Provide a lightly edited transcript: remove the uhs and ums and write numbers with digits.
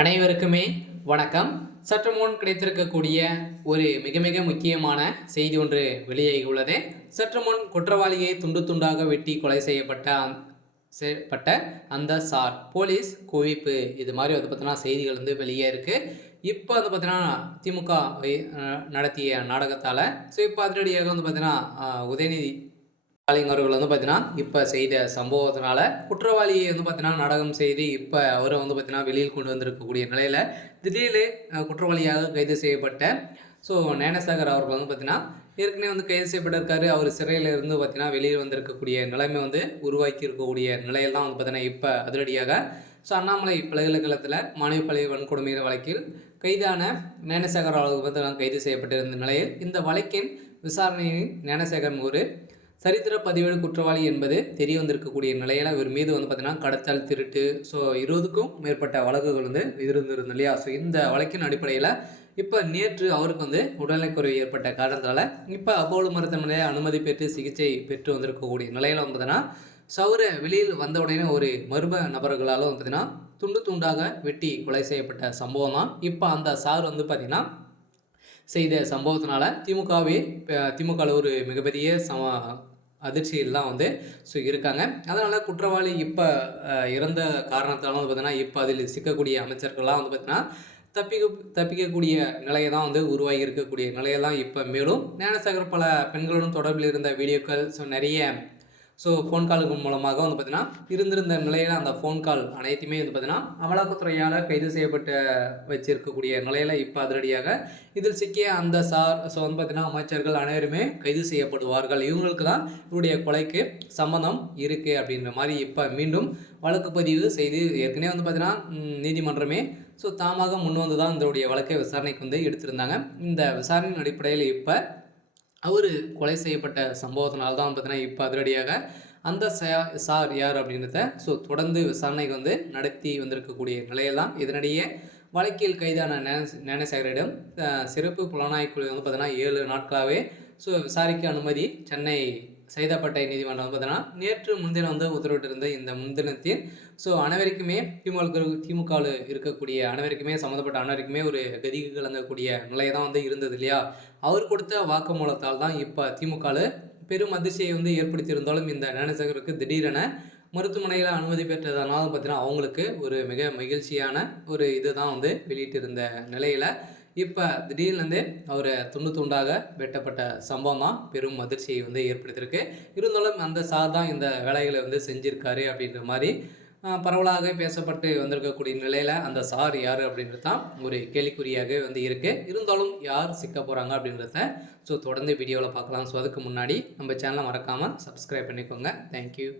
அனைவருக்குமே வணக்கம். சற்று முன் கிடைத்திருக்கக்கூடிய ஒரு மிக மிக முக்கியமான செய்தி ஒன்று வெளியாகி உள்ளது. சற்று முன் குற்றவாளியை துண்டு துண்டாக வெட்டி கொலை செய்யப்பட்ட அந்த சார் போலீஸ் குவிப்பு இது மாதிரி வந்து பார்த்தீங்கன்னா செய்திகள் வந்து வெளியே இருக்குது. இப்போ வந்து பார்த்தீங்கன்னா திமுக நடத்திய நாடகத்தால் இப்போ அதிரடியாக வந்து பார்த்தீங்கன்னா உதயநிதி ஸ்டாலின் அவர்கள் வந்து பார்த்தீங்கன்னா இப்போ செய்த சம்பவத்தினால குற்றவாளியை வந்து பார்த்தீங்கன்னா நாடகம் செய்து இப்போ அவரை வந்து பார்த்தீங்கன்னா வெளியில் கொண்டு வந்திருக்கக்கூடிய நிலையில் திடீர்னு குற்றவாளியாக கைது செய்யப்பட்ட ஞானசாகர் அவர்கள் வந்து பார்த்தீங்கன்னா ஏற்கனவே வந்து கைது செய்யப்பட்டிருக்காரு. அவர் சிறையில் இருந்து பார்த்தீங்கன்னா வெளியில் வந்திருக்கக்கூடிய நிலைமை வந்து உருவாக்கி இருக்கக்கூடிய நிலையில் தான் வந்து பார்த்தீங்கன்னா இப்போ அதிரடியாக அண்ணாமலை பல்கலைக்கழகத்தில் மாணவி பழைய வன்கொடுமை வழக்கில் கைதான ஞானசாகர் அவர்கள் வந்து கைது செய்யப்பட்டிருந்த நிலையில் இந்த வழக்கின் விசாரணையில் ஞானசாகர் ஒரு சரித்திர பதிவேடு குற்றவாளி என்பது தெரிய வந்திருக்கக்கூடிய நிலையில் இவர் மீது வந்து பார்த்தீங்கன்னா கடத்தல், திருட்டு 20க்கும் மேற்பட்ட வழக்குகள் வந்து இருந்திருந்தது இல்லையா. இந்த வழக்கின் அடிப்படையில் இப்போ நேற்று அவருக்கு வந்து உடல்நலக்குறைவு ஏற்பட்ட காரணத்தால் இப்போ அப்போலோ மருத்துவமனையில் அனுமதி பெற்று சிகிச்சை பெற்று வந்திருக்கக்கூடிய நிலையில் வந்து பார்த்தீங்கன்னா வெளியில் வந்த உடனே ஒரு மர்ம நபர்களால் வந்து பார்த்தீங்கன்னா துண்டு துண்டாக வெட்டி கொலை செய்யப்பட்ட சம்பவம் தான். இப்போ அந்த சார் வந்து பார்த்திங்கன்னா செய்த சம்பவத்தினால திமுகவில் ஒரு மிகப்பெரிய அதிர்ச்சியில் தான் வந்து இருக்காங்க. அதனால் குற்றவாளி இப்போ இறந்த காரணத்தால் வந்து பார்த்தீங்கன்னா இப்போ அதில் சிக்கக்கூடிய அமைச்சர்கள்லாம் வந்து பார்த்தீங்கன்னா தப்பிக்கக்கூடிய நிலையை தான் வந்து உருவாகி இருக்கக்கூடிய நிலையெல்லாம் இப்போ மேலும் ஞானசாகர் பல பெண்களுடன் தொடர்பில் இருந்த வீடியோக்கள் நிறைய ஃபோன் கால்கள் மூலமாக வந்து பார்த்தீங்கன்னா இருந்திருந்த நிலையில் அந்த ஃபோன் கால் அனைத்துமே வந்து பார்த்தீங்கன்னா அமலாக்கத்துறையால் கைது செய்யப்பட்டு வச்சிருக்கக்கூடிய நிலையில் இப்போ அதிரடியாக இதில் சிக்கிய அந்த வந்து பார்த்தீங்கன்னா அமைச்சர்கள் அனைவருமே கைது செய்யப்படுவார்கள். இவங்களுக்கு தான் இவருடைய கொலைக்கு சம்மந்தம் இருக்குது அப்படின்ற மாதிரி இப்போ மீண்டும் வழக்கு பதிவு செய்து ஏற்கனவே வந்து பார்த்தீங்கன்னா நீதிமன்றமே தாமாக முன் வந்து தான் இதனுடைய வழக்கை விசாரணைக்கு வந்து எடுத்திருந்தாங்க. இந்த விசாரணையின் அடிப்படையில் இப்போ அவர் கொலை செய்யப்பட்ட சம்பவத்தினால தான் பார்த்தீங்கன்னா இப்போ அதிரடியாக அந்த சார் யார் அப்படின்றத தொடர்ந்து விசாரணைக்கு வந்து நடத்தி வந்திருக்கக்கூடிய நிலையில் தான் இதனிடையே வழக்கில் கைதான ஞானசாகரிடம் சிறப்பு புலனாய்வு குழு வந்து பார்த்தீங்கன்னா 7 நாட்களாகவே விசாரிக்க அனுமதி சென்னை சைதாப்பேட்டை நீதிமன்றம் வந்து பார்த்தீங்கன்னா நேற்று முன்தினம் வந்து உத்தரவிட்டிருந்த இந்த முன்தினத்தில் அனைவருக்குமே திமுகவில் இருக்கக்கூடிய அனைவருக்குமே சம்மந்தப்பட்ட அனைவருக்குமே ஒரு கதிகு கலங்கக்கூடிய நிலையை தான் வந்து இருந்தது இல்லையா. அவர் கொடுத்த வாக்குமூலத்தால் தான் இப்போ திமுகவில் பெரும் அதிர்ச்சியை வந்து ஏற்படுத்தியிருந்தாலும் இந்த ஞானசாகருக்கு திடீரென மருத்துவமனையில் அனுமதி பெற்றதனால பார்த்தீங்கன்னா அவங்களுக்கு ஒரு மிக மகிழ்ச்சியான ஒரு இது தான் வந்து வெளியிட்டிருந்த நிலையில் இப்போ திடீர்னு அவர் துண்டு துண்டாக வெட்டப்பட்ட சம்பவம் தான் பெரும் அதிர்ச்சியை வந்து ஏற்படுத்தியிருக்கு. இருந்தாலும் அந்த சார் தான் இந்த வேலைகளை வந்து செஞ்சுருக்காரு அப்படின்ற மாதிரி பரவலாக பேசப்பட்டு வந்திருக்கக்கூடிய நிலையில் அந்த சார் யார் அப்படின்றது தான் ஒரு கேள்விக்குறியாக வந்து இருக்குது. இருந்தாலும் யார் சிக்க போகிறாங்க அப்படின்றத தொடர்ந்து வீடியோவில் பார்க்கலாம். அதுக்கு முன்னாடி நம்ம சேனலை மறக்காமல் சப்ஸ்கிரைப் பண்ணிக்கோங்க. தேங்க்யூ.